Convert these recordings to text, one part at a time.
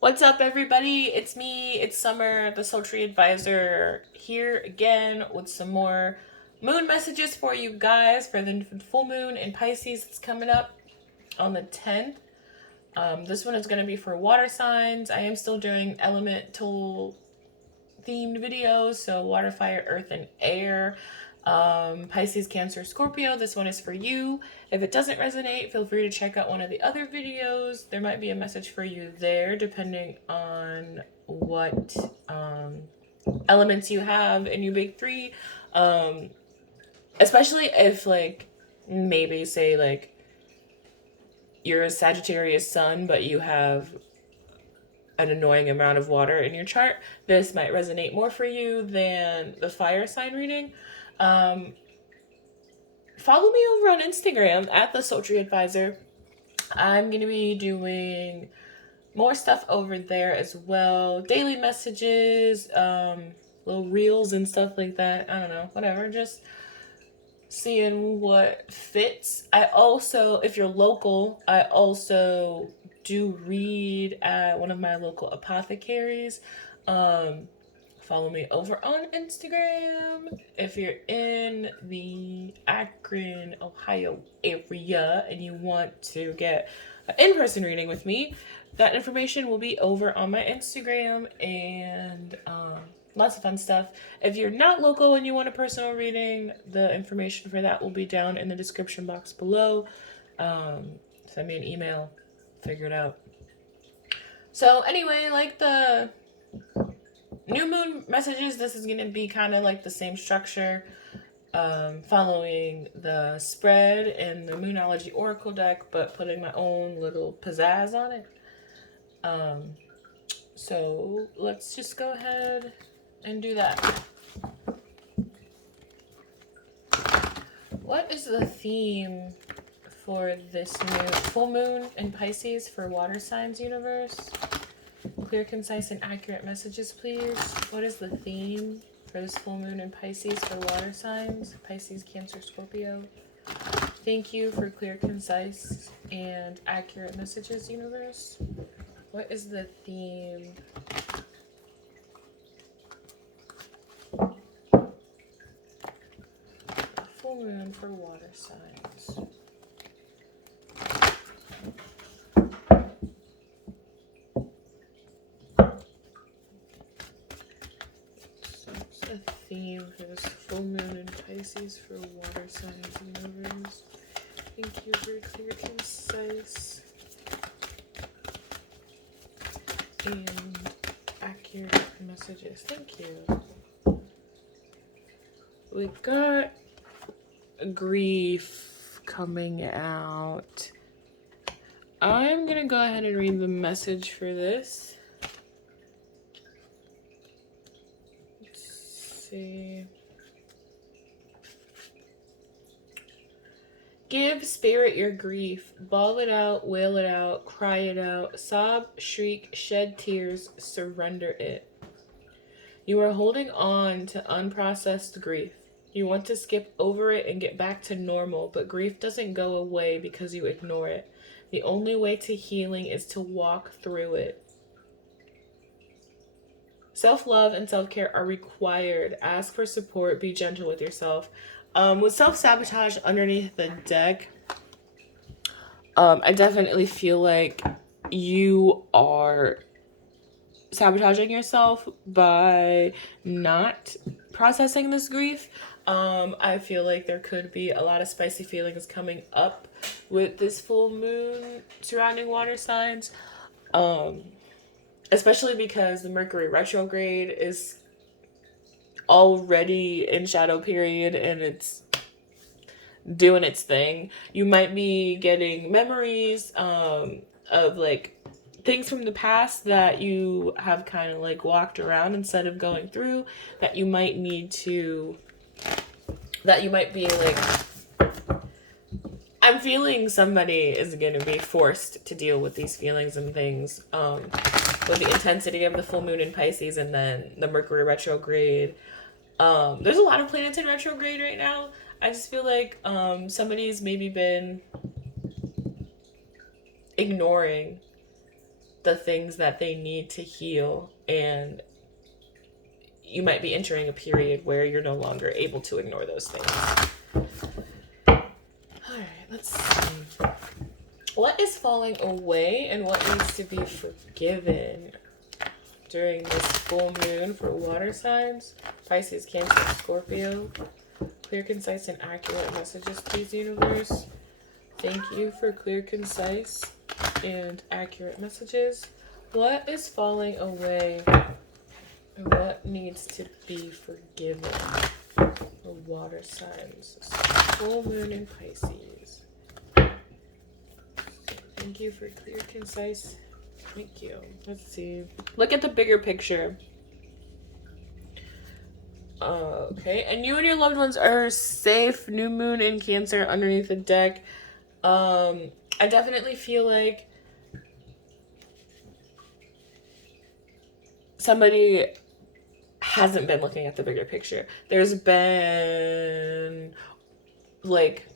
What's up, everybody? It's me, it's Summer, the Sultry Advisor, here again with some more moon messages for you guys for the full moon in Pisces that's coming up on the 10th. This one is going to be for water signs. I am still doing elemental themed videos, so water, fire, earth, and air. Pisces, Cancer, Scorpio, this one is for you. If it doesn't resonate, feel free to check out one of the other videos. There might be a message for you there depending on what elements you have in your big three. Especially if, like, maybe say, like, you're a Sagittarius sun, but you have an annoying amount of water in your chart, this might resonate more for you than the fire sign reading. Follow me over on Instagram at the Sultry Advisor. I'm going to be doing more stuff over there as well. Daily messages, little reels and stuff like that. I don't know, whatever. Just seeing what fits. I also, if you're local, I also do read at one of my local apothecaries. Follow me over on Instagram. If you're in the Akron, Ohio area and you want to get an in-person reading with me, that information will be over on my Instagram, and lots of fun stuff. If you're not local and you want a personal reading, the information for that will be down in the description box below. Send me an email, figure it out. So anyway, like the new moon messages, this is going to be kind of like the same structure, following the spread in the Moonology Oracle deck, but putting my own little pizzazz on it. So let's just go ahead and do that. What is the theme for this new full moon in Pisces for water signs universe? Clear, concise, and accurate messages, please. What is the theme for this full moon in Pisces for water signs? Pisces, Cancer, Scorpio. Thank you for clear, concise, and accurate messages, universe. What is the theme? Full moon for water signs. Theme for this full moon in Pisces for water signs universe. Thank you for clear, concise, and accurate messages. Thank you. We got grief coming out. I'm gonna go ahead and read the message for this. See. Give spirit your grief, bawl it out, wail it out, cry it out, sob, shriek, shed tears, surrender it. You are holding on to unprocessed grief. You want to skip over it and get back to normal, but grief doesn't go away because you ignore it. The only way to healing is to walk through it. Self-love and self-care are required. Ask for support. Be gentle with yourself. With self-sabotage underneath the deck, I definitely feel like you are sabotaging yourself by not processing this grief. I feel like there could be a lot of spicy feelings coming up with this full moon surrounding water signs. Especially because the Mercury retrograde is already in shadow period and it's doing its thing. You might be getting memories of like things from the past that you have kind of like walked around instead of going through, that you might be like, I'm feeling somebody is going to be forced to deal with these feelings and things with the intensity of the full moon in Pisces and then the Mercury retrograde. There's a lot of planets in retrograde right now. I just feel like somebody's maybe been ignoring the things that they need to heal, and you might be entering a period where you're no longer able to ignore those things. All right, let's see. What is falling away and what needs to be forgiven during this full moon for water signs? Pisces, Cancer, Scorpio. Clear, concise, and accurate messages, please, universe. Thank you for clear, concise, and accurate messages. What is falling away and what needs to be forgiven for water signs? Full moon in Pisces. Thank you for clear, concise. Thank you. Let's see. Look at the bigger picture. Okay, and you and your loved ones are safe. New moon in Cancer underneath the deck. I definitely feel like somebody hasn't been looking at the bigger picture. There's been like,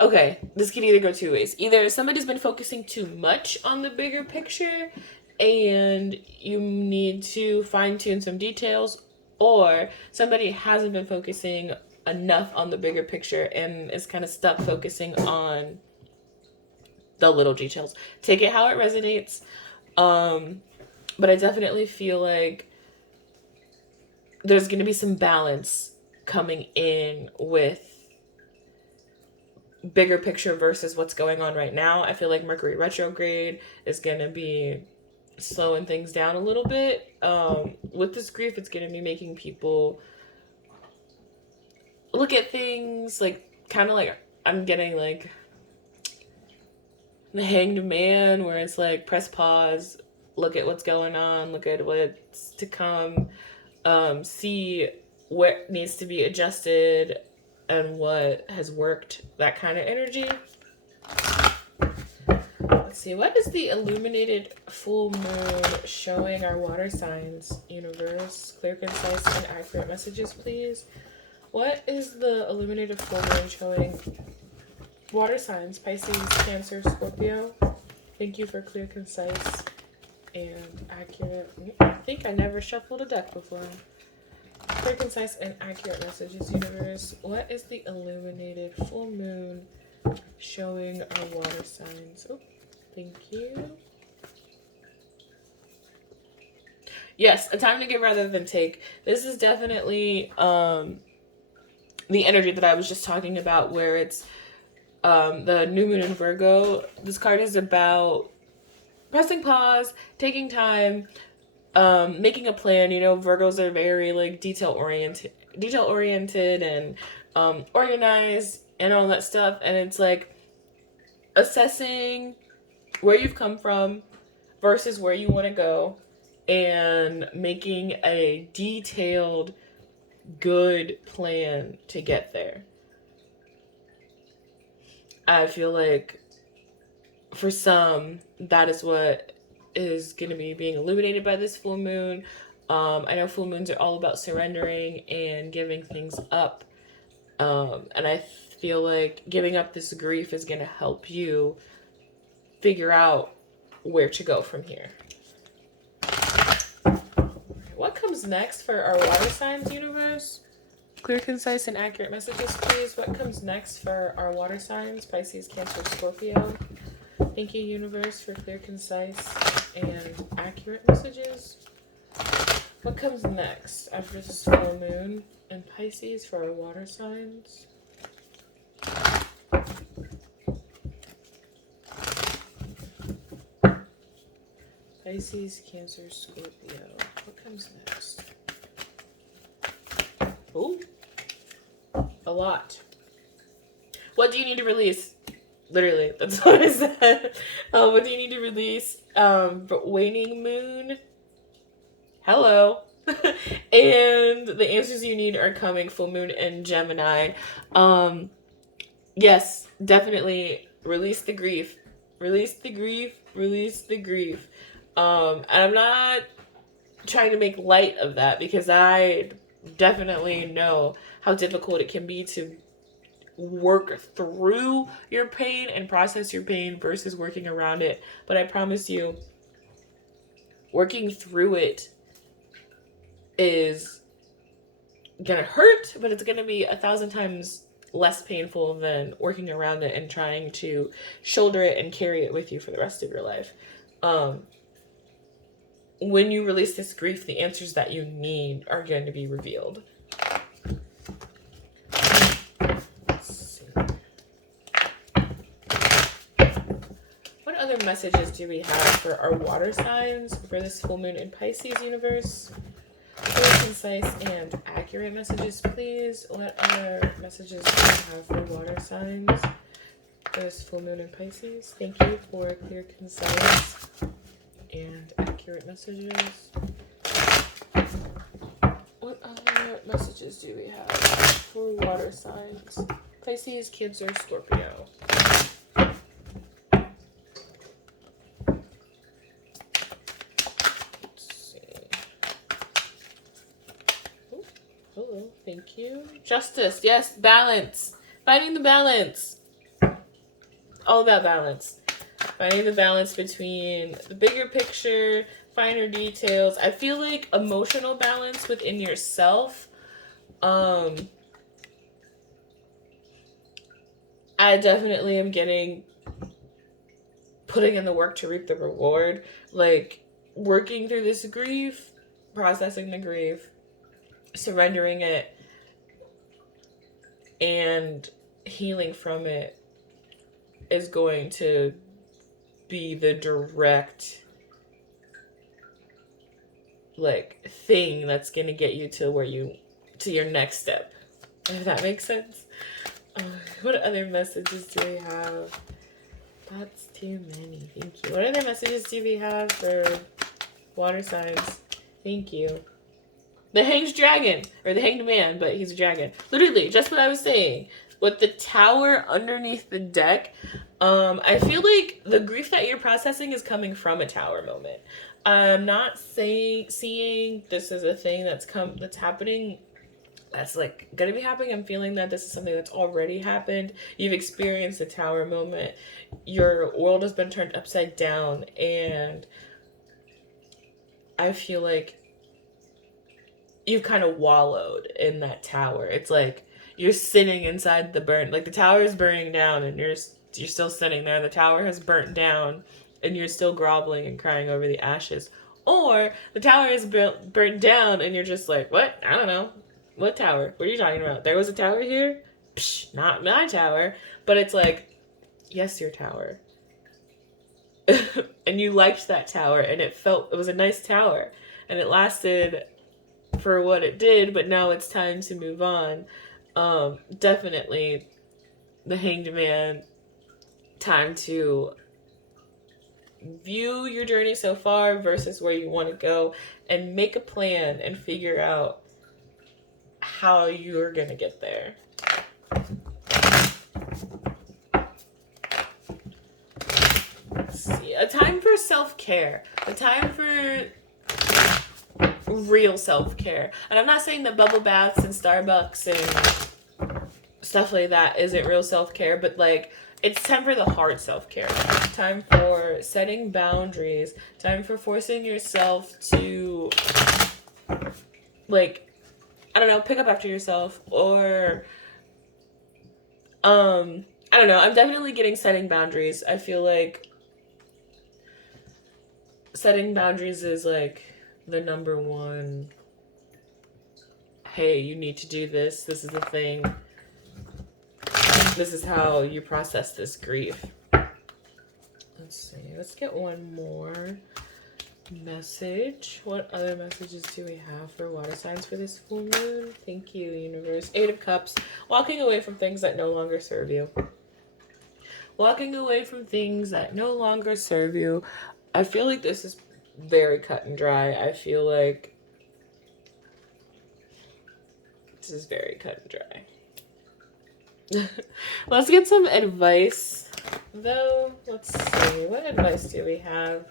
okay, this could either go two ways. Either somebody's been focusing too much on the bigger picture and you need to fine-tune some details, or somebody hasn't been focusing enough on the bigger picture and is kind of stuck focusing on the little details. Take it how it resonates. But I definitely feel like there's going to be some balance coming in with bigger picture versus what's going on right now. I feel like Mercury retrograde is going to be slowing things down a little bit. With this grief, it's going to be making people look at things like, kind of like, I'm getting like the Hanged Man, where it's like, press pause, look at what's going on, look at what's to come, see what needs to be adjusted and what has worked, that kind of energy. Let's see, what is the illuminated full moon showing our water signs, universe? Clear, concise, and accurate messages, please. What is the illuminated full moon showing water signs? Pisces, Cancer, Scorpio. Thank you for clear, concise, and accurate. I think I never shuffled a deck before. Clear, concise, and accurate messages, universe. What is the illuminated full moon showing our water signs? Oh, thank you. Yes, a time to give rather than take. This is definitely the energy that I was just talking about, where it's the new moon in Virgo. This card is about pressing pause, taking time, making a plan. You know, Virgos are very like detail oriented and organized and all that stuff. And it's like assessing where you've come from versus where you want to go and making a detailed, good plan to get there. I feel like for some, that is what is going to be being illuminated by this full moon. I know full moons are all about surrendering and giving things up. And I feel like giving up this grief is going to help you figure out where to go from here. What comes next for our water signs, universe? Clear, concise, and accurate messages, please. What comes next for our water signs? Pisces, Cancer, Scorpio. Thank you, universe, for clear, concise, and accurate messages. What comes next after this full moon in Pisces for our water signs? Pisces, Cancer, Scorpio. What comes next? Oh, a lot. What do you need to release? Literally, that's what I said. What do you need to release? Waning moon. Hello. And the answers you need are coming. Full moon and Gemini. Yes, definitely release the grief. Release the grief. Release the grief. And I'm not trying to make light of that, because I definitely know how difficult it can be to work through your pain and process your pain versus working around it. But I promise you, working through it is gonna hurt, but it's gonna be 1,000 times less painful than working around it and trying to shoulder it and carry it with you for the rest of your life. When you release this grief, the answers that you need are going to be revealed. What other messages do we have for our water signs for this full moon in Pisces universe? Very concise and accurate messages, please. What other messages do we have for water signs for this full moon in Pisces? Thank you for clear, concise, and accurate messages. What other messages do we have for water signs? Pisces, Cancer, Scorpio. Hello, thank you. Justice, yes, balance. Finding the balance. All about balance. Finding the balance between the bigger picture, finer details. I feel like emotional balance within yourself. I definitely am putting in the work to reap the reward. Like, working through this grief, processing the grief, surrendering it, and healing from it is going to be the direct thing that's going to get you to your next step, if that makes sense. What other messages do we have? That's too many. Thank you. What other messages do we have for water signs? Thank you. The Hanged Dragon, or the Hanged Man, but he's a dragon. Literally, just what I was saying. With the tower underneath the deck, I feel like the grief that you're processing is coming from a tower moment. I'm not seeing this is a thing that's happening. That's gonna be happening. I'm feeling that this is something that's already happened. You've experienced a tower moment. Your world has been turned upside down, and I feel like you've kind of wallowed in that tower. It's like you're sitting inside the the tower is burning down, and you're still sitting there. The tower has burnt down, and you're still groveling and crying over the ashes. Or the tower is burnt down, and you're just like, what? I don't know. What tower? What are you talking about? There was a tower here? Psh, not my tower. But it's like, yes, your tower. And you liked that tower, and it was a nice tower. And it lasted for what it did, but now it's time to move on. Definitely the Hanged Man, time to view your journey so far versus where you want to go, and make a plan and figure out how you're gonna get there. Let's see. A time for self-care. A time for real self-care. And I'm not saying that bubble baths and Starbucks and stuff like that isn't real self-care, but it's time for the hard self-care. Time for setting boundaries. Time for forcing yourself to I don't know, pick up after yourself, or I don't know. I'm definitely getting setting boundaries. I feel like setting boundaries is the number one. Hey, you need to do this. This is the thing. This is how you process this grief. Let's see. Let's get one more message. What other messages do we have for water signs for this full moon? Thank you, universe. 8 of Cups. Walking away from things that no longer serve you. Walking away from things that no longer serve you. I feel like this is very cut and dry. I feel like this is very cut and dry. Let's get some advice, though. Let's see. What advice do we have?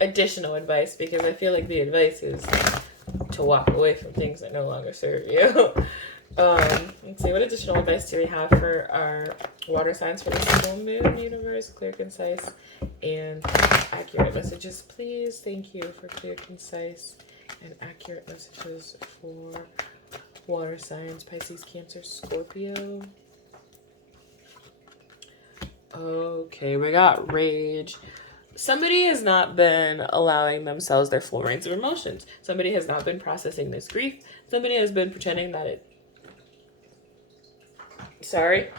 Additional advice, because I feel like the advice is to walk away from things that no longer serve you. Let's see, what additional advice do we have for our water signs for this full moon, universe? Clear, concise, and accurate messages, please. Thank you for clear, concise, and accurate messages for water signs, Pisces, Cancer, Scorpio. Okay, we got rage. Somebody has not been allowing themselves their full range of emotions. Somebody has not been processing this grief. Somebody has been pretending that it... Sorry.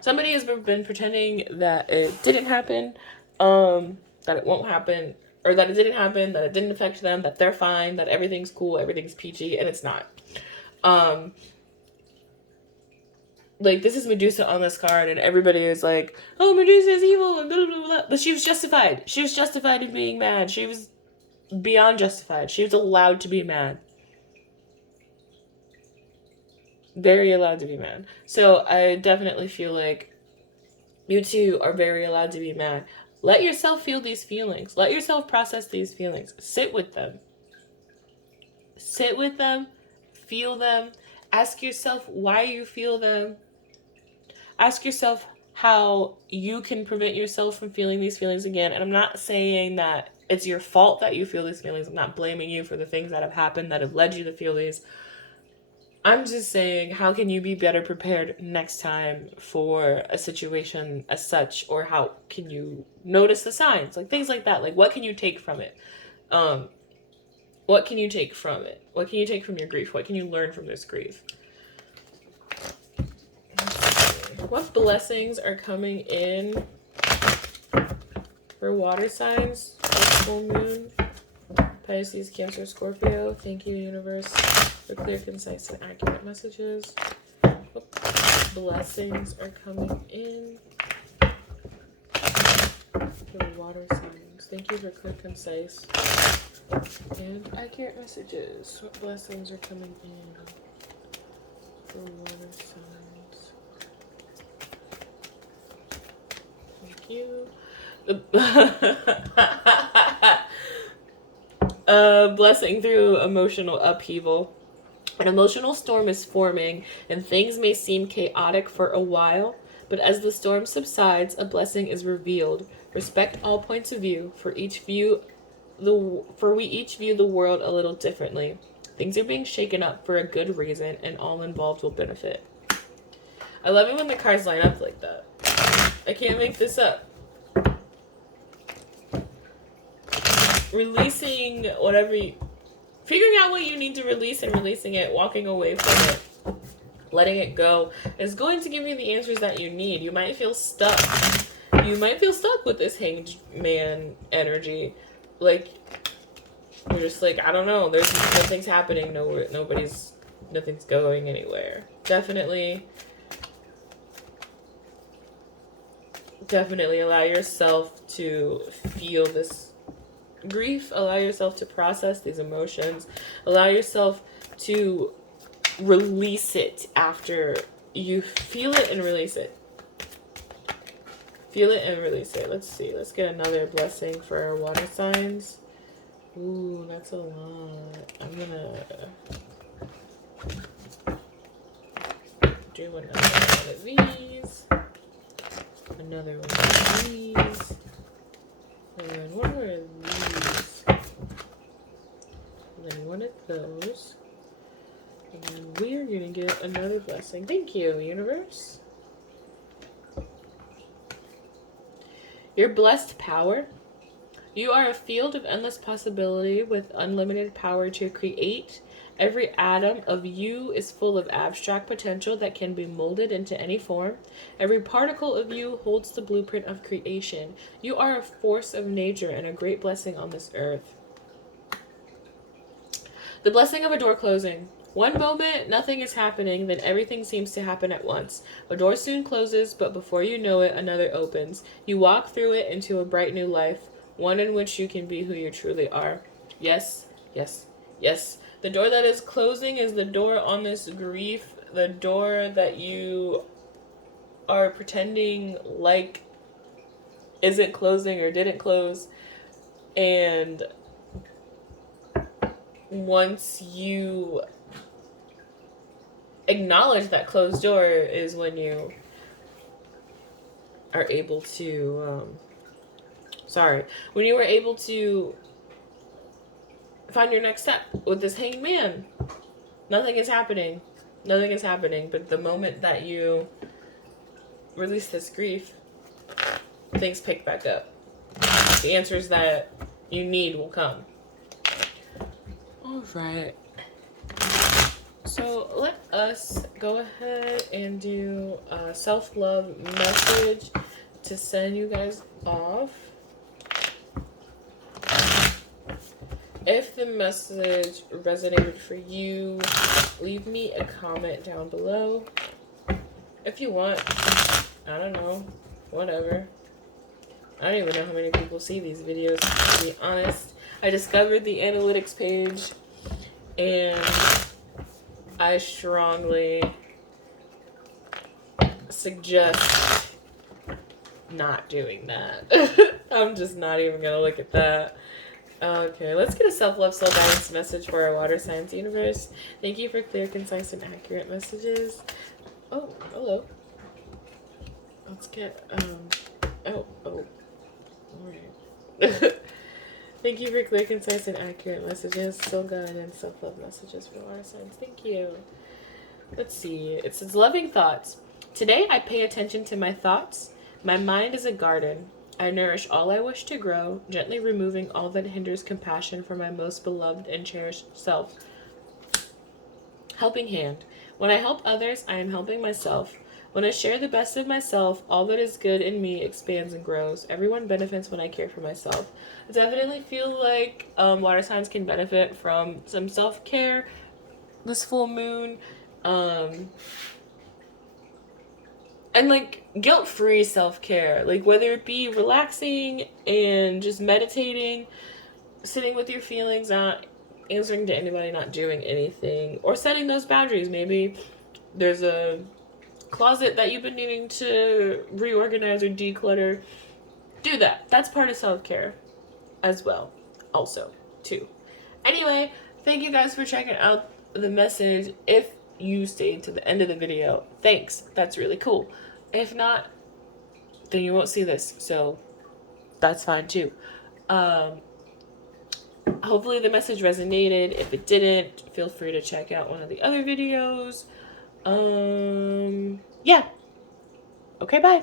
Somebody has been pretending that it didn't happen, that it won't happen, or that it didn't happen, that it didn't affect them, that they're fine, that everything's cool, everything's peachy, and it's not. Like, this is Medusa on this card, and everybody is like, oh, Medusa is evil, and blah, blah, blah. But she was justified. She was justified in being mad. She was beyond justified. She was allowed to be mad. Very allowed to be mad. So I definitely feel like you two are very allowed to be mad. Let yourself feel these feelings. Let yourself process these feelings. Sit with them. Sit with them. Feel them. Ask yourself why you feel them. Ask yourself how you can prevent yourself from feeling these feelings again. And I'm not saying that it's your fault that you feel these feelings. I'm not blaming you for the things that have happened that have led you to feel these. I'm just saying, how can you be better prepared next time for a situation as such? Or how can you notice the signs? Like, things like that. Like, what can you take from it? What can you take from it? What can you take from your grief? What can you learn from this grief? What blessings are coming in for water signs? Full moon, Pisces, Cancer, Scorpio. Thank you, universe, for clear, concise, and accurate messages. What blessings are coming in for the water signs? Thank you for clear, concise, and accurate messages. What blessings are coming in for water signs? Thank you. Blessing through emotional upheaval. An emotional storm is forming, and things may seem chaotic for a while, but as the storm subsides, a blessing is revealed. Respect all points of view, for we each view the world a little differently. Things are being shaken up for a good reason, and all involved will benefit. I love it when the cards line up like that. I can't make this up. Releasing whatever you... Figuring out what you need to release and releasing it, walking away from it, letting it go, is going to give you the answers that you need. You might feel stuck. You might feel stuck with this hanged man energy. Like, you're just like, I don't know. There's nothing's happening. Nothing's going anywhere. Definitely allow yourself to feel this grief. Allow yourself to process these emotions. Allow yourself to release it after you feel it and release it. Feel it and release it. Let's see. Let's get another blessing for our water signs. Ooh, that's a lot. I'm gonna do another one of these. Another one of these. And one more of these. And then one of those. And we are gonna get another blessing. Thank you, universe. Your blessed power. You are a field of endless possibility with unlimited power to create. Every atom of you is full of abstract potential that can be molded into any form. Every particle of you holds the blueprint of creation. You are a force of nature and a great blessing on this earth. The blessing of a door closing. One moment, nothing is happening, then everything seems to happen at once. A door soon closes, but before you know it, another opens. You walk through it into a bright new life, one in which you can be who you truly are. Yes, yes, yes. The door that is closing is the door on this grief, the door that you are pretending like isn't closing or didn't close. And once you acknowledge that closed door is when you are able to, when you were able to find your next step with this hanged man. Nothing is happening. Nothing is happening. But the moment that you release this grief, things pick back up. The answers that you need will come. All right. So let us go ahead and do a self-love message to send you guys off. If the message resonated for you, leave me a comment down below. If you want, I don't know, whatever. I don't even know how many people see these videos, to be honest. I discovered the analytics page, and I strongly suggest not doing that. I'm just not even going to look at that. Okay, let's get a self-love, soul-guidance message for our water signs universe. Thank you for clear, concise, and accurate messages. Oh, hello. Let's get, all right. Thank you for clear, concise, and accurate messages. Soul guidance, self-love messages for water signs. Thank you. Let's see. It says, loving thoughts. Today I pay attention to my thoughts. My mind is a garden. I nourish all I wish to grow, gently removing all that hinders compassion for my most beloved and cherished self. Helping hand. When I help others, I am helping myself. When I share the best of myself, all that is good in me expands and grows. Everyone benefits when I care for myself. I definitely feel like water signs can benefit from some self-care this full moon. And like guilt-free self-care, like whether it be relaxing and just meditating, sitting with your feelings, not answering to anybody, not doing anything, or setting those boundaries. Maybe there's a closet that you've been needing to reorganize or declutter. Do that. That's part of self-care as well, also too. Anyway, thank you guys for checking out the message. If you stayed to the end of the video, thanks, that's really cool. If not, then you won't see this, so that's fine too. Hopefully the message resonated. If it didn't, feel free to check out one of the other videos. Yeah. Okay, bye.